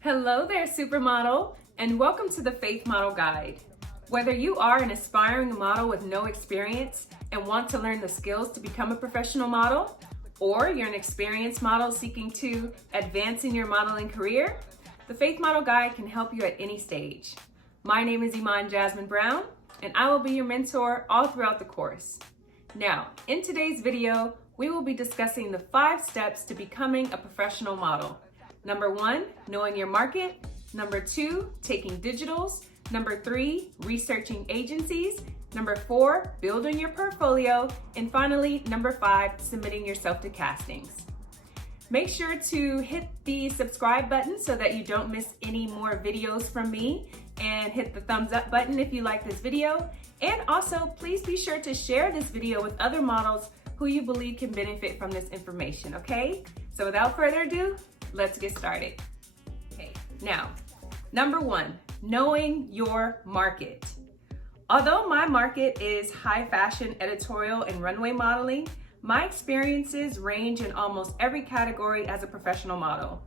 Hello there, Supermodel, and welcome to the F.A.I.T.H Model Guide. Whether you are an aspiring model with no experience and want to learn the skills to become a professional model, or you're an experienced model seeking to advance in your modeling career, the F.A.I.T.H Model Guide can help you at any stage. My name is Iman Jasmine Brown, and I will be your mentor all throughout the course. Now, in today's video, we will be discussing the 5 steps to becoming a professional model. Number 1, knowing your market. Number 2, taking digitals. Number 3, researching agencies. Number 4, building your portfolio. And finally, number 5, submitting yourself to castings. Make sure to hit the subscribe button so that you don't miss any more videos from me, and hit the thumbs up button if you like this video. And also, please be sure to share this video with other models who you believe can benefit from this information, okay? So without further ado, let's get started. Okay, now, number 1, knowing your market. Although my market is high fashion editorial and runway modeling, my experiences range in almost every category as a professional model.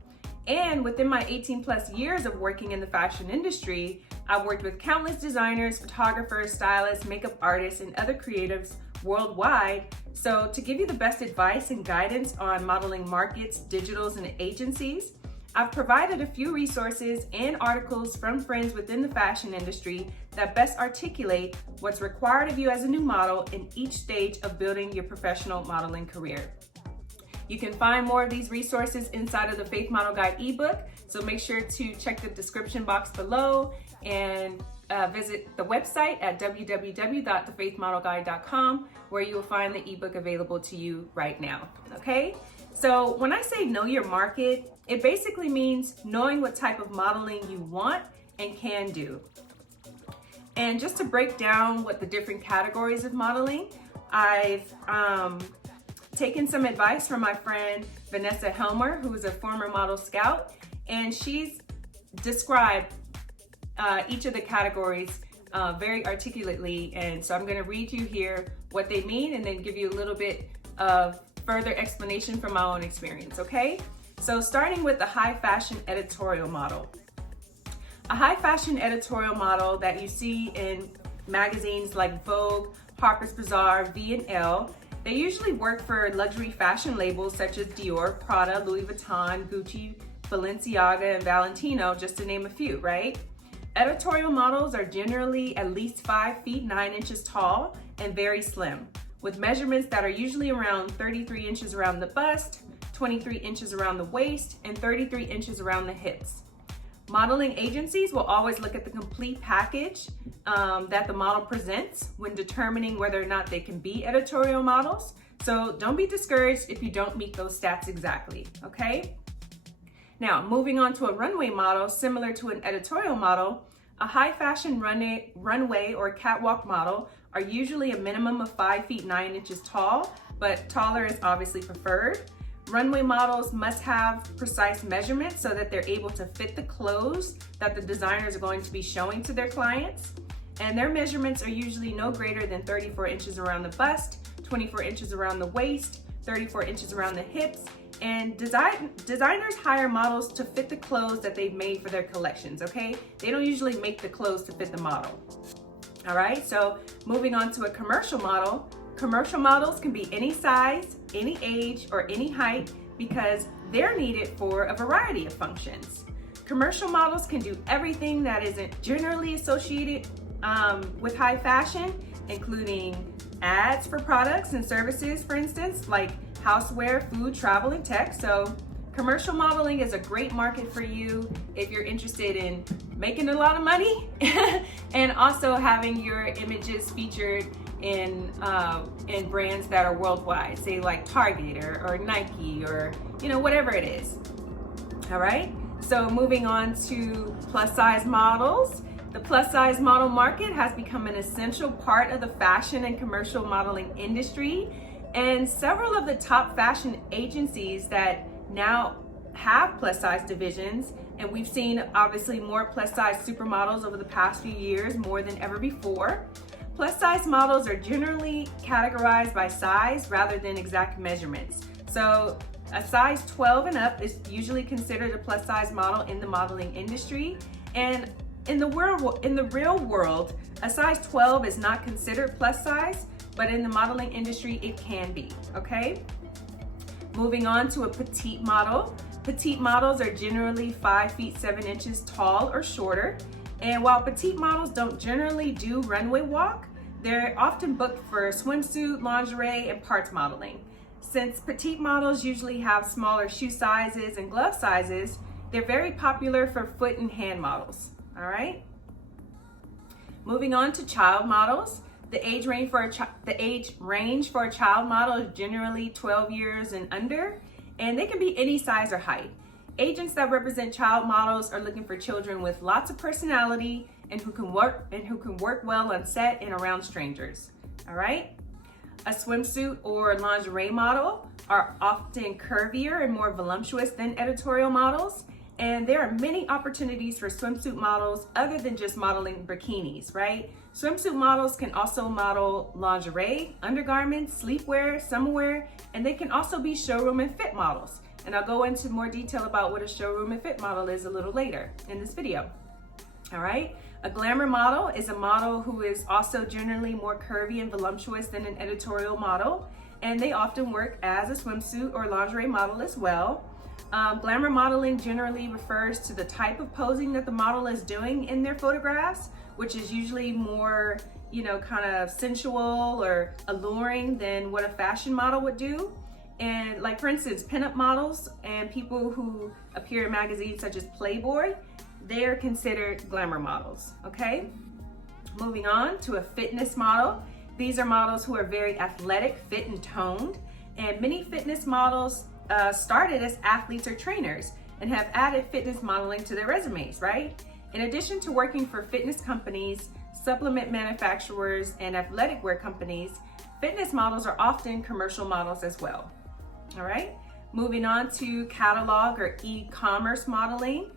And within my 18+ years of working in the fashion industry, I've worked with countless designers, photographers, stylists, makeup artists, and other creatives worldwide. So to give you the best advice and guidance on modeling markets, digitals, and agencies, I've provided a few resources and articles from friends within the fashion industry that best articulate what's required of you as a new model in each stage of building your professional modeling career. You can find more of these resources inside of the F.A.I.T.H Model Guide ebook, so make sure to check the description box below and visit the website at www.thefaithmodelguide.com, where you will find the ebook available to you right now, okay? So when I say know your market, it basically means knowing what type of modeling you want and can do. And just to break down what the different categories of modeling, I've taken some advice from my friend Vanessa Helmer, who is a former model scout, and she's described each of the categories very articulately. And so I'm going to read you here what they mean and then give you a little bit of further explanation from my own experience, okay? So starting with the high fashion editorial model. A high fashion editorial model that you see in magazines like Vogue, Harper's Bazaar, V and L, they usually work for luxury fashion labels such as Dior, Prada, Louis Vuitton, Gucci, Balenciaga, and Valentino, just to name a few, right? Editorial models are generally at least 5 feet 9 inches tall and very slim, with measurements that are usually around 33 inches around the bust, 23 inches around the waist, and 33 inches around the hips. Modeling agencies will always look at the complete package that the model presents when determining whether or not they can be editorial models. So don't be discouraged if you don't meet those stats exactly, okay? Now, moving on to a runway model, similar to an editorial model, a high fashion runway or catwalk model are usually a minimum of 5 feet 9 inches tall, but taller is obviously preferred. Runway models must have precise measurements so that they're able to fit the clothes that the designers are going to be showing to their clients. And their measurements are usually no greater than 34 inches around the bust, 24 inches around the waist, 34 inches around the hips. And designers hire models to fit the clothes that they've made for their collections, okay? They don't usually make the clothes to fit the model. All right, so moving on to a commercial model. Commercial models can be any size, any age, or any height because they're needed for a variety of functions. Commercial models can do everything that isn't generally associated with high fashion, including ads for products and services, for instance, like houseware, food, travel, and tech. So commercial modeling is a great market for you if you're interested in making a lot of money and also having your images featured in brands that are worldwide, say like Target or Nike or whatever it is. All right, so moving on to plus size models. The plus size model market has become an essential part of the fashion and commercial modeling industry, and several of the top fashion agencies that now have plus size divisions, and we've seen obviously more plus size supermodels over the past few years, more than ever before. Plus size models are generally categorized by size rather than exact measurements. So A size 12 and up is usually considered a plus size model in the modeling industry. And in the real world, a size 12 is not considered plus size, but in the modeling industry, it can be, okay? Moving on to a petite model. Petite models are generally 5 feet 7 inches tall or shorter. And while petite models don't generally do runway walk, they're often booked for swimsuit, lingerie, and parts modeling. Since petite models usually have smaller shoe sizes and glove sizes, they're very popular for foot and hand models, all right? Moving on to child models. The age range for a child model is generally 12 years and under, and they can be any size or height. Agents that represent child models are looking for children with lots of personality and who can work well on set and around strangers. All right? A swimsuit or lingerie model are often curvier and more voluptuous than editorial models. And there are many opportunities for swimsuit models other than just modeling bikinis, right? Swimsuit models can also model lingerie, undergarments, sleepwear, summerwear, and they can also be showroom and fit models. And I'll go into more detail about what a showroom and fit model is a little later in this video. All right, a glamour model is a model who is also generally more curvy and voluptuous than an editorial model, and they often work as a swimsuit or lingerie model as well. Glamour modeling generally refers to the type of posing that the model is doing in their photographs, which is usually more, kind of sensual or alluring than what a fashion model would do. And like, for instance, pinup models and people who appear in magazines such as Playboy, they're considered glamour models, okay? Moving on to a fitness model. These are models who are very athletic, fit, and toned. And many fitness models started as athletes or trainers and have added fitness modeling to their resumes, right? In addition to working for fitness companies, supplement manufacturers, and athletic wear companies, fitness models are often commercial models as well. All right, moving on to catalog or e-commerce modeling.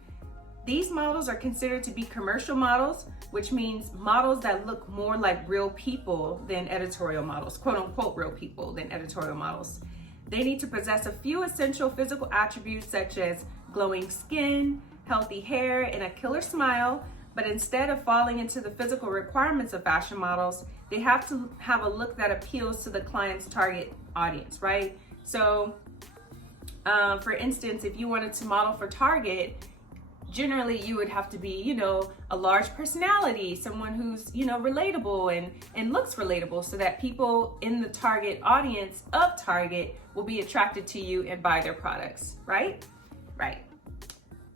These models are considered to be commercial models, which means models that look more like real people than editorial models, quote unquote real people than editorial models. They need to possess a few essential physical attributes such as glowing skin, healthy hair, and a killer smile, but instead of falling into the physical requirements of fashion models, they have to have a look that appeals to the client's target audience, right? So, for instance, if you wanted to model for Target, generally you would have to be, a large personality, someone who's, relatable and looks relatable so that people in the target audience of Target will be attracted to you and buy their products, right? Right.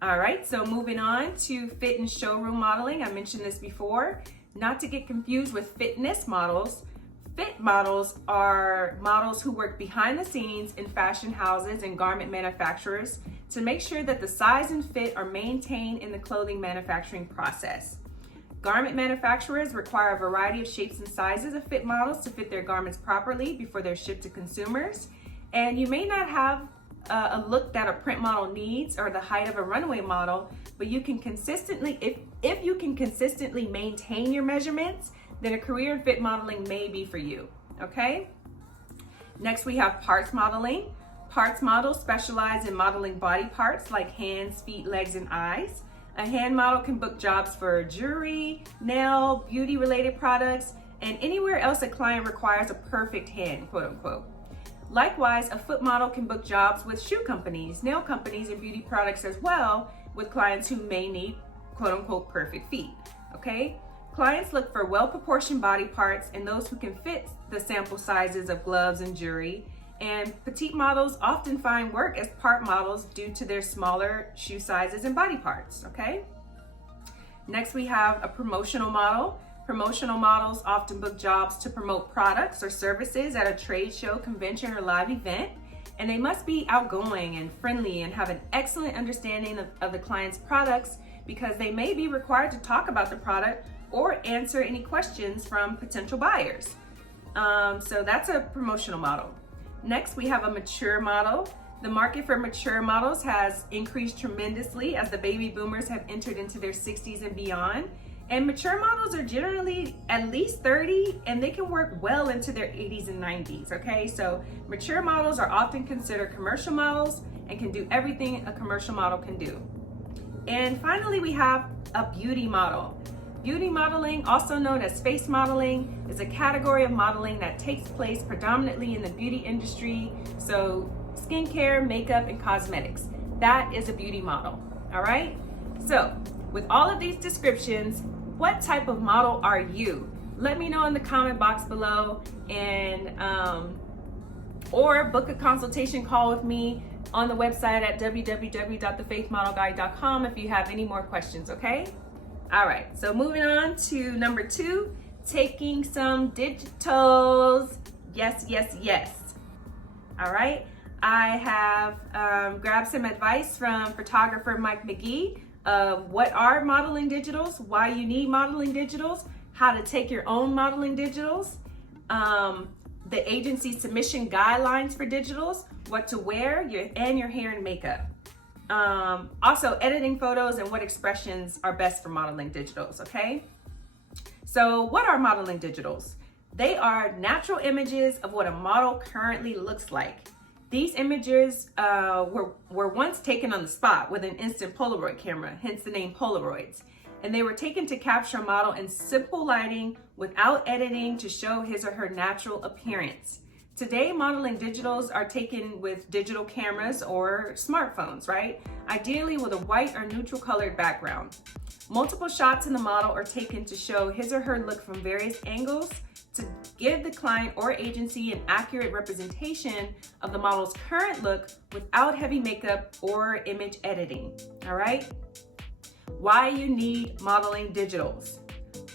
All right, so moving on to fit and showroom modeling. I mentioned this before, not to get confused with fitness models. Fit models are models who work behind the scenes in fashion houses and garment manufacturers to make sure that the size and fit are maintained in the clothing manufacturing process. Garment manufacturers require a variety of shapes and sizes of fit models to fit their garments properly before they're shipped to consumers. And you may not have a look that a print model needs or the height of a runway model, but you can consistently, if you can consistently maintain your measurements, then a career in fit modeling may be for you, okay? Next, we have parts modeling. Parts models specialize in modeling body parts like hands, feet, legs, and eyes. A hand model can book jobs for jewelry, nail, beauty-related products, and anywhere else a client requires a perfect hand, quote unquote. Likewise, a foot model can book jobs with shoe companies, nail companies, and beauty products as well, with clients who may need, quote unquote, perfect feet, okay? Clients look for well-proportioned body parts and those who can fit the sample sizes of gloves and jewelry. And petite models often find work as part models due to their smaller shoe sizes and body parts, okay? Next, we have a promotional model. Promotional models often book jobs to promote products or services at a trade show, convention, or live event. And they must be outgoing and friendly and have an excellent understanding of the client's products because they may be required to talk about the product or answer any questions from potential buyers. So that's a promotional model. Next, we have a mature model. The market for mature models has increased tremendously as the baby boomers have entered into their 60s and beyond. And mature models are generally at least 30, and they can work well into their 80s and 90s, okay? So mature models are often considered commercial models and can do everything a commercial model can do. And finally, we have a beauty model. Beauty modeling, also known as face modeling, is a category of modeling that takes place predominantly in the beauty industry. So skincare, makeup, and cosmetics. That is a beauty model, all right? So with all of these descriptions, what type of model are you? Let me know in the comment box below, and or book a consultation call with me on the website at www.thefaithmodelguide.com if you have any more questions, okay? All right, so moving on to number 2, taking some digitals. Yes, yes, yes. All right, I have grabbed some advice from photographer Mike McGee of what are modeling digitals, why you need modeling digitals, how to take your own modeling digitals, the agency submission guidelines for digitals, what to wear, and your hair and makeup. Also editing photos and what expressions are best for modeling digitals, okay? So what are modeling digitals? They are natural images of what a model currently looks like. These images were once taken on the spot with an instant Polaroid camera, hence the name Polaroids. And they were taken to capture a model in simple lighting without editing to show his or her natural appearance. Today, modeling digitals are taken with digital cameras or smartphones, right? Ideally with a white or neutral colored background. Multiple shots in the model are taken to show his or her look from various angles to give the client or agency an accurate representation of the model's current look without heavy makeup or image editing, all right? Why you need modeling digitals.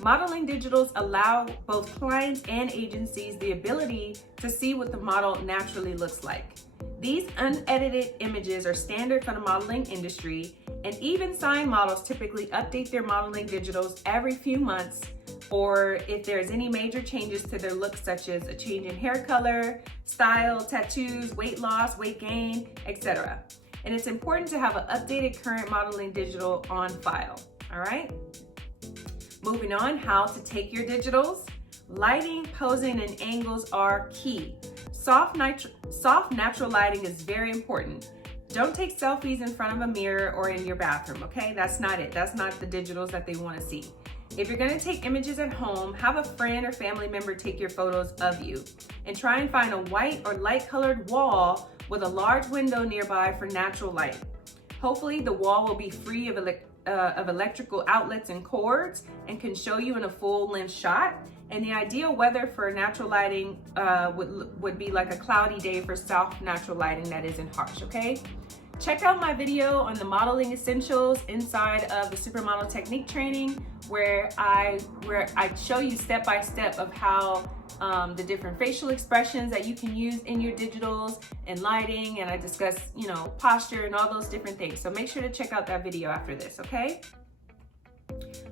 Modeling digitals allow both clients and agencies the ability to see what the model naturally looks like. These unedited images are standard for the modeling industry, and even signed models typically update their modeling digitals every few months, or if there's any major changes to their look, such as a change in hair color, style, tattoos, weight loss, weight gain, etc. And it's important to have an updated current modeling digital on file, all right? Moving on, how to take your digitals. Lighting, posing, and angles are key. Soft natural lighting is very important. Don't take selfies in front of a mirror or in your bathroom, okay? That's not it. That's not the digitals that they want to see. If you're going to take images at home, have a friend or family member take your photos of you, and try and find a white or light colored wall with a large window nearby for natural light. Hopefully the wall will be free of electrical outlets and cords and can show you in a full length shot. And the ideal weather for natural lighting would be like a cloudy day for soft natural lighting that isn't harsh, okay? Check out my video on the modeling essentials inside of the Supermodel technique training, where I show you step by step of how the different facial expressions that you can use in your digitals and lighting, and I discuss, posture and all those different things. So make sure to check out that video after this, okay?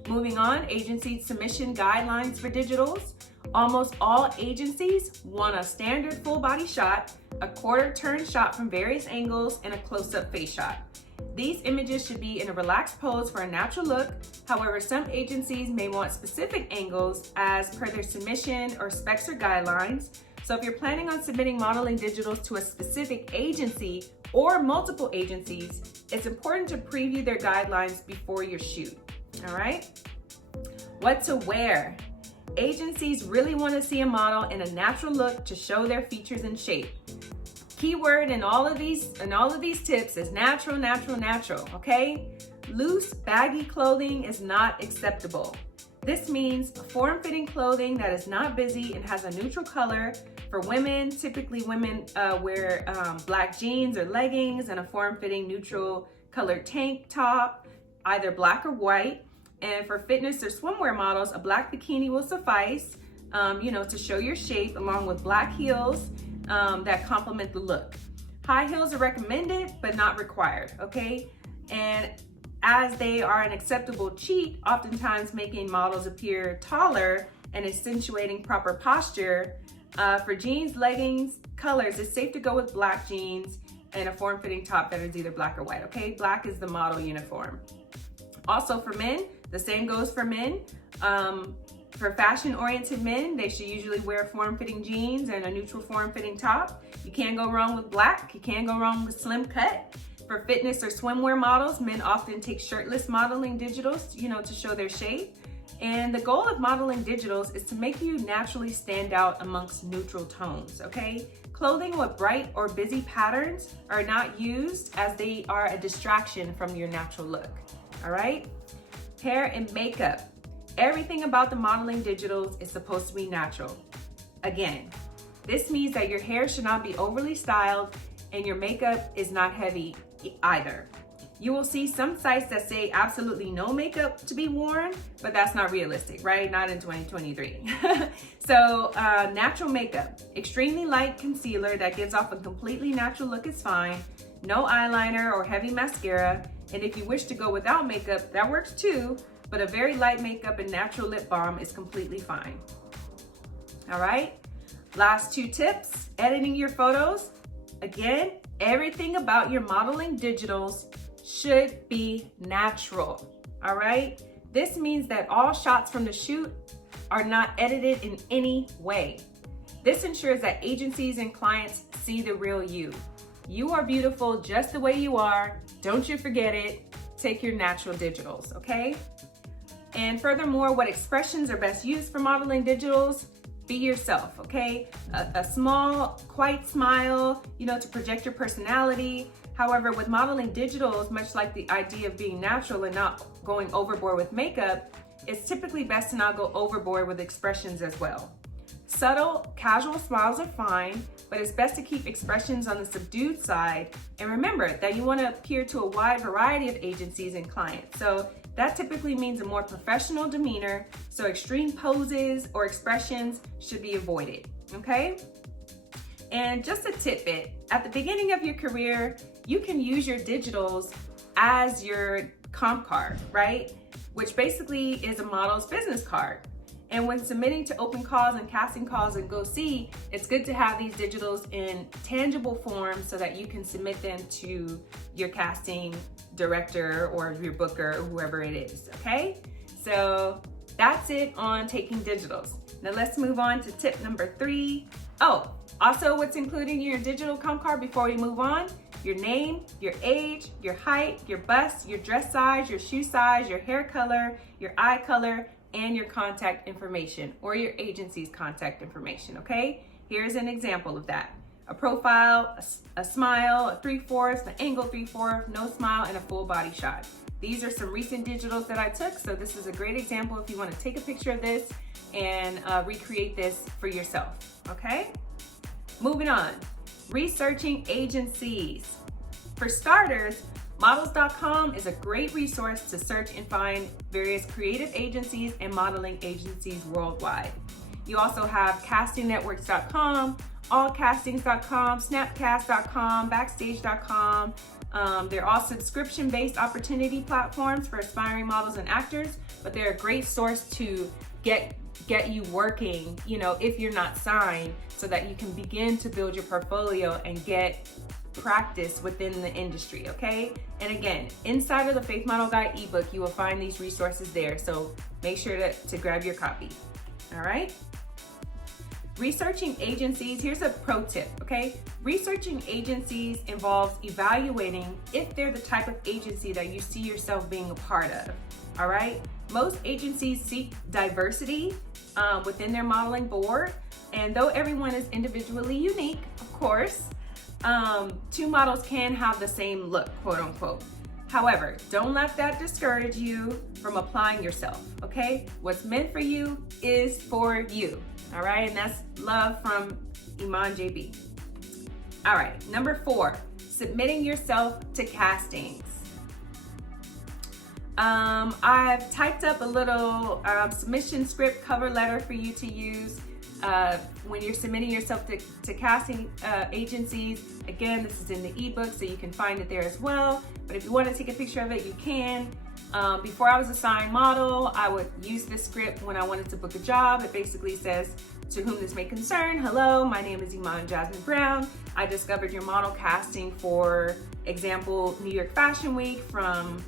Moving on, agency submission guidelines for digitals. Almost all agencies want a standard full body shot, a quarter turn shot from various angles, and a close-up face shot. These images should be in a relaxed pose for a natural look. However, some agencies may want specific angles as per their submission or specs or guidelines. So if you're planning on submitting modeling digitals to a specific agency or multiple agencies, it's important to preview their guidelines before your shoot, all right? What to wear. Agencies really want to see a model in a natural look to show their features and shape. Keyword in all of these tips is natural, natural, natural, okay? Loose, baggy clothing is not acceptable. This means form-fitting clothing that is not busy and has a neutral color. For women, typically women wear black jeans or leggings and a form-fitting neutral colored tank top, either black or white. And for fitness or swimwear models, a black bikini will suffice, to show your shape, along with black heels that complement the look. High heels are recommended, but not required, okay? And as they are an acceptable cheat, oftentimes making models appear taller and accentuating proper posture. For jeans, leggings, colors, it's safe to go with black jeans and a form-fitting top that is either black or white, okay? Black is the model uniform. Also for men, The same goes for men. For fashion-oriented men, they should usually wear form-fitting jeans and a neutral form-fitting top. You can't go wrong with black. You can't go wrong with slim cut. For fitness or swimwear models, men often take shirtless modeling digitals, to show their shape. And the goal of modeling digitals is to make you naturally stand out amongst neutral tones, okay? Clothing with bright or busy patterns are not used, as they are a distraction from your natural look, all right? Hair and makeup. Everything about the modeling digitals is supposed to be natural. Again, this means that your hair should not be overly styled and your makeup is not heavy either. You will see some sites that say absolutely no makeup to be worn, but that's not realistic, right? Not in 2023. So natural makeup, extremely light concealer that gives off a completely natural look is fine. No eyeliner or heavy mascara. And if you wish to go without makeup, that works too, but a very light makeup and natural lip balm is completely fine. All right, last 2 tips, editing your photos. Again, everything about your modeling digitals should be natural, all right? This means that all shots from the shoot are not edited in any way. This ensures that agencies and clients see the real you. You are beautiful just the way you are. Don't you forget it. Take your natural digitals, okay? And furthermore, what expressions are best used for modeling digitals? Be yourself, okay? A small, quiet smile, to project your personality. However, with modeling digitals, much like the idea of being natural and not going overboard with makeup, it's typically best to not go overboard with expressions as well. Subtle, casual smiles are fine, but it's best to keep expressions on the subdued side. And remember that you want to appear to a wide variety of agencies and clients. So that typically means a more professional demeanor, so extreme poses or expressions should be avoided, okay? And just a tidbit, at the beginning of your career, you can use your digitals as your comp card, right? Which basically is a model's business card. And when submitting to open calls and casting calls and Go See, it's good to have these digitals in tangible form so that you can submit them to your casting director or your booker or whoever it is, okay? So that's it on taking digitals. Now let's move on to tip number 3. Oh, also what's included in your digital comp card before we move on? Your name, your age, your height, your bust, your dress size, your shoe size, your hair color, your eye color, and your contact information or your agency's contact information, okay? Here's an example of that. A profile, a smile, a 3/4, an angle 3/4, no smile, and a full body shot. These are some recent digitals that I took, so this is a great example if you want to take a picture of this and recreate this for yourself, okay? Moving on, researching agencies. For starters, models.com is a great resource to search and find various creative agencies and modeling agencies worldwide. You also have castingnetworks.com, allcastings.com, snapcast.com, backstage.com. They're all subscription-based opportunity platforms for aspiring models and actors, but they're a great source to get you working, if you're not signed, so that you can begin to build your portfolio and get practice within the industry, okay? And again, inside of the Faith Model Guide ebook, you will find these resources there, so make sure to grab your copy, all right? Researching agencies, here's a pro tip, okay? Researching agencies involves evaluating if they're the type of agency that you see yourself being a part of, all right? Most agencies seek diversity within their modeling board, and though everyone is individually unique, of course, 2 models can have the same look, quote unquote. However, don't let that discourage you from applying yourself, okay? What's meant for you is for you, all right? And that's love from Iman JB. All right, number 4, submitting yourself to castings. I've typed up a little submission script cover letter for you to use when you're submitting yourself to casting agencies. Again, this is in the ebook, so you can find it there as well. But if you want to take a picture of it, you can. Before I was a signed model, I would use this script when I wanted to book a job. It basically says, "To whom this may concern, hello, my name is Iman Jasmine Brown. I discovered your model casting for example, New York Fashion Week from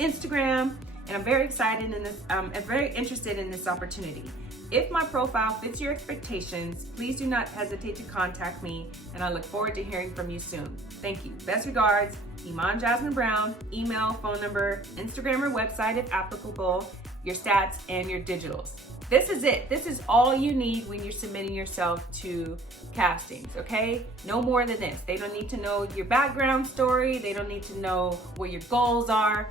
Instagram, and I'm very excited in this, I'm very interested in this opportunity. If my profile fits your expectations, please do not hesitate to contact me, and I look forward to hearing from you soon. Thank you. Best regards, Iman Jasmine Brown. Email, phone number, Instagram or website if applicable, your stats, and your digitals. This is it. This is all you need when you're submitting yourself to castings, okay? No more than this. They don't need to know your background story. They don't need to know what your goals are.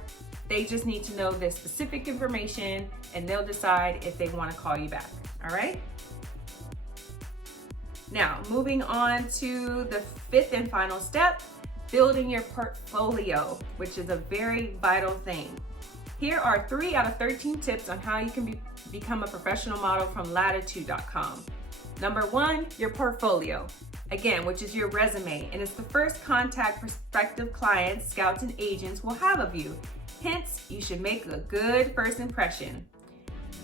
They just need to know this specific information, and they'll decide if they want to call you back, all right? Now, moving on to the fifth and final step, building your portfolio, which is a very vital thing. Here are 3 out of 13 tips on how you can become a professional model from latitude.com. Number 1, your portfolio. Again, which is your resume, and it's the first contact prospective clients, scouts, and agents will have of you. Hence, you should make a good first impression.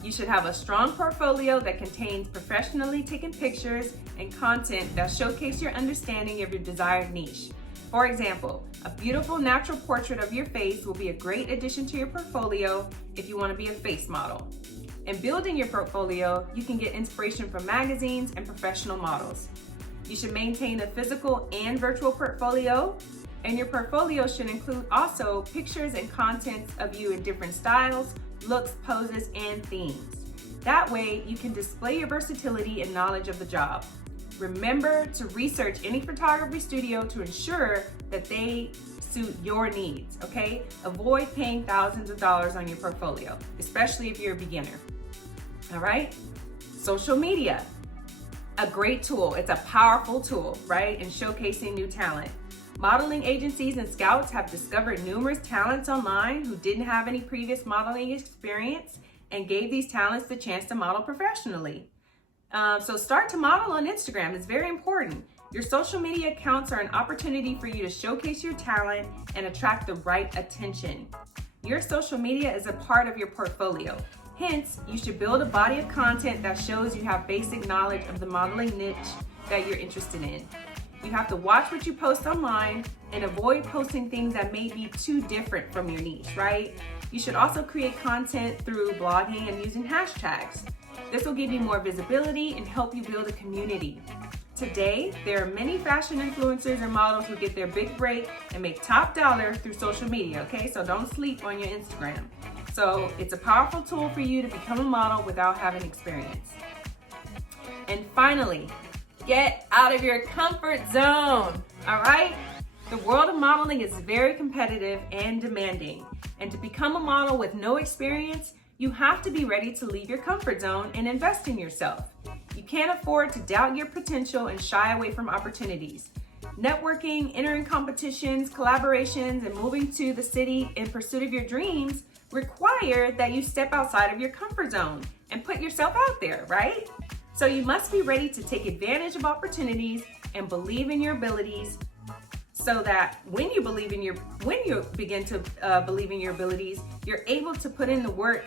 You should have a strong portfolio that contains professionally taken pictures and content that showcase your understanding of your desired niche. For example, a beautiful natural portrait of your face will be a great addition to your portfolio if you want to be a face model. In building your portfolio, you can get inspiration from magazines and professional models. You should maintain a physical and virtual portfolio, and your portfolio should include also pictures and contents of you in different styles, looks, poses, and themes. That way, you can display your versatility and knowledge of the job. Remember to research any photography studio to ensure that they suit your needs, okay? Avoid paying thousands of dollars on your portfolio, especially if you're a beginner, all right? Social media, a great tool. It's a powerful tool, right? In showcasing new talent. Modeling agencies and scouts have discovered numerous talents online who didn't have any previous modeling experience and gave these talents the chance to model professionally. So start to model on Instagram. It's very important. Your social media accounts are an opportunity for you to showcase your talent and attract the right attention. Your social media is a part of your portfolio. Hence, you should build a body of content that shows you have basic knowledge of the modeling niche that you're interested in. You have to watch what you post online and avoid posting things that may be too different from your niche, right? You should also create content through blogging and using hashtags. This will give you more visibility and help you build a community. Today, there are many fashion influencers and models who get their big break and make top dollar through social media, okay? So don't sleep on your Instagram. So it's a powerful tool for you to become a model without having experience. And finally, get out of your comfort zone, all right? The world of modeling is very competitive and demanding. And to become a model with no experience, you have to be ready to leave your comfort zone and invest in yourself. You can't afford to doubt your potential and shy away from opportunities. Networking, entering competitions, collaborations, and moving to the city in pursuit of your dreams require that you step outside of your comfort zone and put yourself out there, right? So you must be ready to take advantage of opportunities and believe in your abilities, so that when you begin to believe in your abilities, you're able to put in the work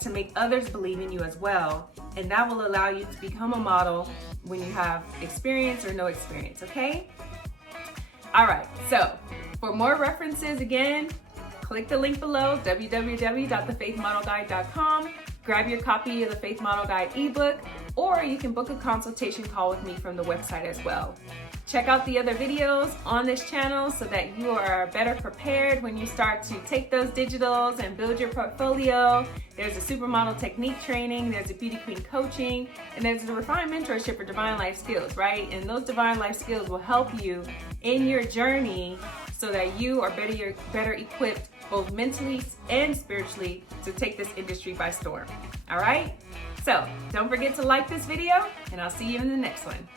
to make others believe in you as well. And that will allow you to become a model when you have experience or no experience, okay? All right, so for more references, again, click the link below, www.thefaithmodelguide.com. Grab your copy of the Faith Model Guide ebook, or you can book a consultation call with me from the website as well. Check out the other videos on this channel so that you are better prepared when you start to take those digitals and build your portfolio. There's a supermodel technique training, there's a beauty queen coaching, and there's a refined mentorship for divine life skills, right? And those divine life skills will help you in your journey so that you are better equipped both mentally and spiritually to take this industry by storm. All right? So don't forget to like this video, and I'll see you in the next one.